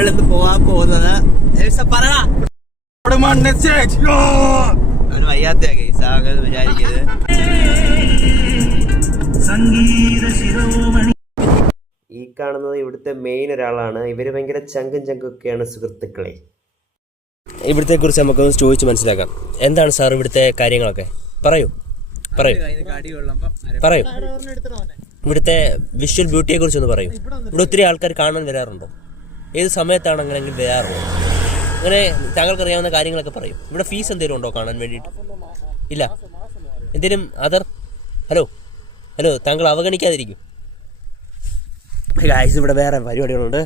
നമ്മളിന്ന് പോവാൻ പോകുന്നത് അവന് വയ്യാത്ത കേസ് അങ്ങനെ വിചാരിക്കരുത്. ഈ കാണുന്നത് ഇവിടുത്തെ മെയിൻ ഒരാളാണ്. ഇവര് ഭയങ്കര ചങ്കൊക്കെയാണ് സുഹൃത്തുക്കളെ. ഇവിടുത്തെ കുറിച്ച് നമുക്കൊന്ന് ചോദിച്ച് മനസ്സിലാക്കാം. എന്താണ് സാർ ഇവിടുത്തെ കാര്യങ്ങളൊക്കെ? പറയൂ. ഇവിടുത്തെ വിഷ്വൽ ബ്യൂട്ടിയെ കുറിച്ചൊന്ന് പറയൂ. ഇവിടെ ഒത്തിരി ആൾക്കാർ കാണാൻ വരാറുണ്ടോ? ഏത് സമയത്താണ് അങ്ങനെയെങ്കിലും വരാറുള്ളത്? അങ്ങനെ താങ്കൾക്ക് അറിയാവുന്ന കാര്യങ്ങളൊക്കെ പറയും. ഇവിടെ ഫീസ് എന്തെങ്കിലും ഉണ്ടോ കാണാൻ വേണ്ടിയിട്ട്? ഇല്ല. എന്തെങ്കിലും ഹലോ താങ്കൾ അവഗണിക്കാതിരിക്കും. ഇവിടെ വേറെ പരിപാടികളുണ്ട്.